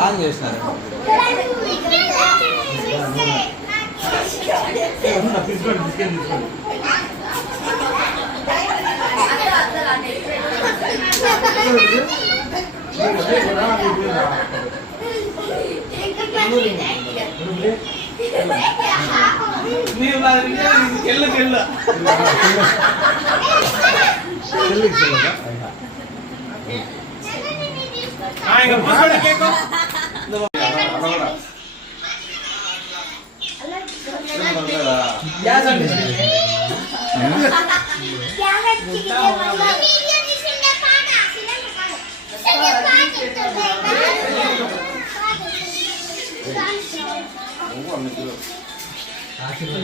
On చేసినారు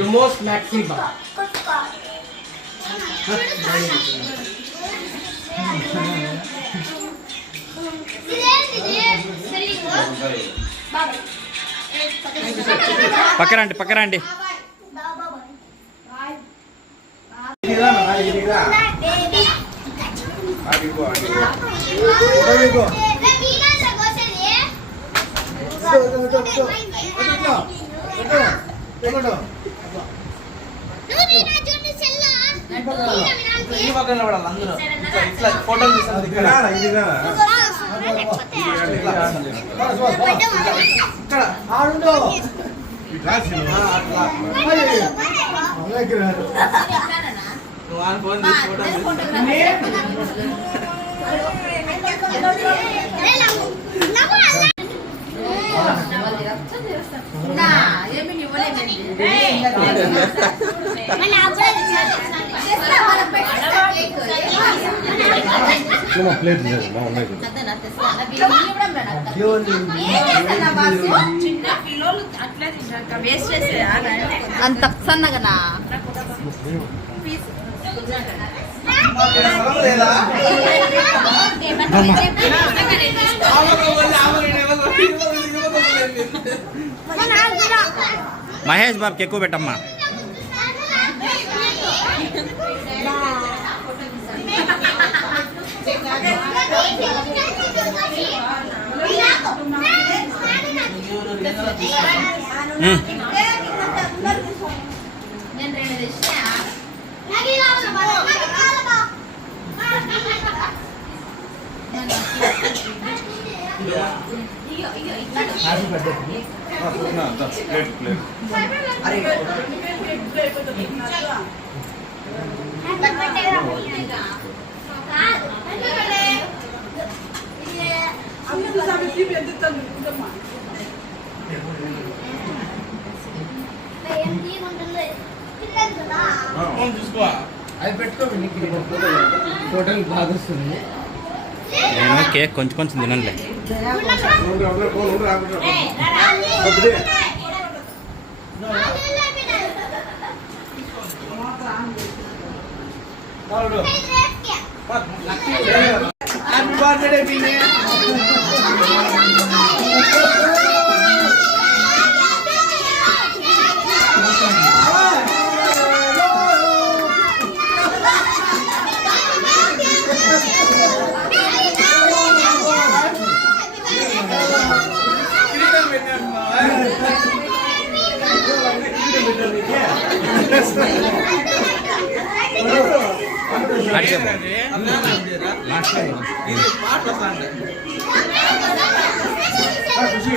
Most maximum. పక్కరండి పక్కరండి photo తీసాను అంత సన్నగనా మహేష్ బాబుకి ఎక్కువ పెట్టమ్మా. అది పెట్టుకోండి టోటల్ బాగా వస్తుంది. నేను కేక్ కొంచెం కొంచెం తినండి.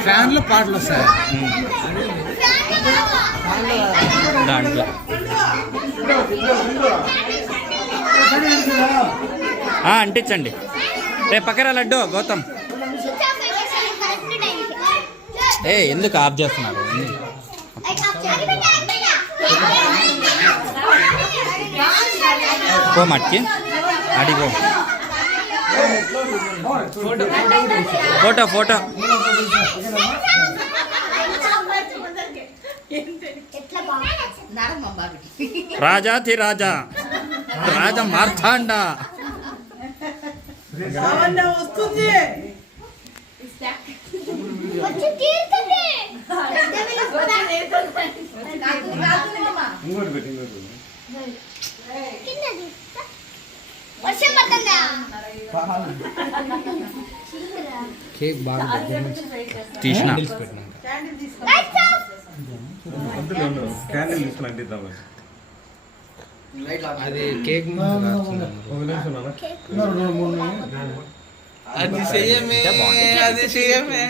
ఫ్యాన్లో పాటలు వస్తాయి దాంట్లో. అంటించండి. రే పక్కరా లడ్డు గౌతమ్. ఏ ఎందుకు ఆఫ్ చేస్తున్నారు? పో మట్కి అడిగో. Photo photo. రాజాతి రాజా రాజా మార్తాండ. వస్తుంది కేక్ బాగా తీసిన క్యాండిల్ తీసుకుని అంటిద్దాం. అది కేక్ అది చెయ్యమే, అది చెయ్యమే.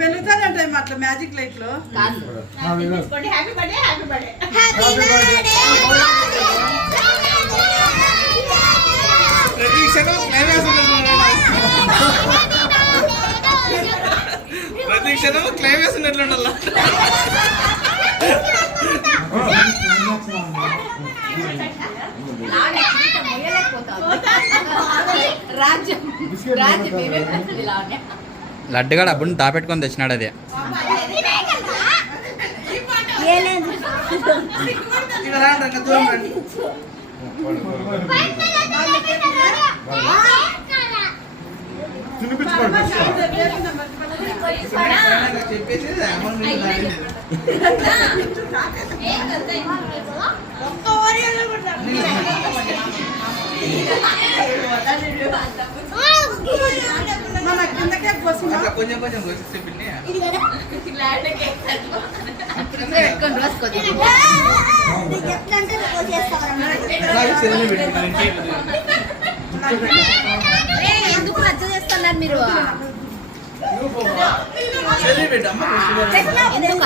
వెలుగుతానంటే అట్లా మ్యాజిక్ లైట్ లో. Happy birthday, happy birthday. ప్రతి క్షణం క్లైమాక్స్ ఉన్నట్లు ఉండాలి. లడ్డుగాడు అప్పుడు దాపెట్టుకొని తెచ్చినాడు అదే. చెప్పేసి కొంచెం కొంచెం చెప్పింది. ఎందుకు రద్దు చేస్తున్నారు మీరు? ఎందుకు